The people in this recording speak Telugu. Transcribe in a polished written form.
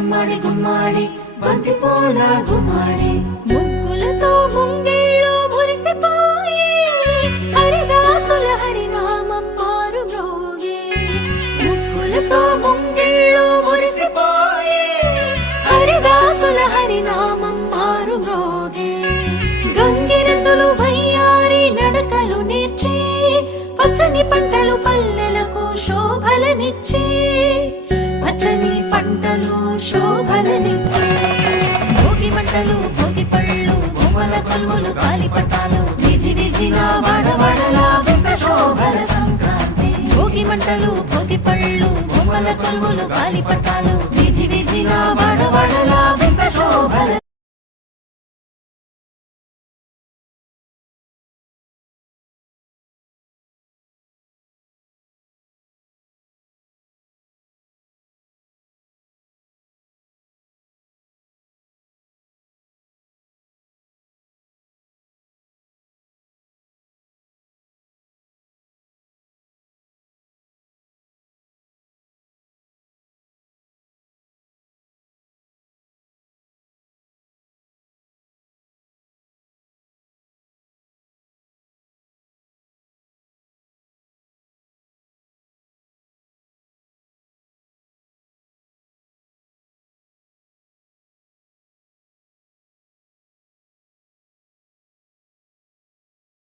గుమ్మడి గుమ్మడి బంతి పూల గుమ్మడి ముగ్గులతో ముంగిళ్ళు మురిసిపోయి హరిదాసుల హరినామం మారు మ్రోగే. ముగ్గులతో ముంగిళ్ళు మురిసిపోయి హరిదాసుల హరినామం మారు మ్రోగే. గంగిరెద్దులు వయ్యారి నడకలు నేర్చి పచ్చని పంటలు పల్లెలకు శోభలనిచ్చి పచ్చని పంటలు శోభలనిచ్చి భోగి మంటలు భోగి పళ్ళు బొమ్మల కొలువులు గాలిపటాలు విధి విధిన వాడవాడలా వింత శోభల సంక్రాంతి. భోగి మంటలు భోగి పళ్ళు బొమ్మల కొలువులు గాలిపటాలు విధి విధిన వాడవాడలా వింత శోభల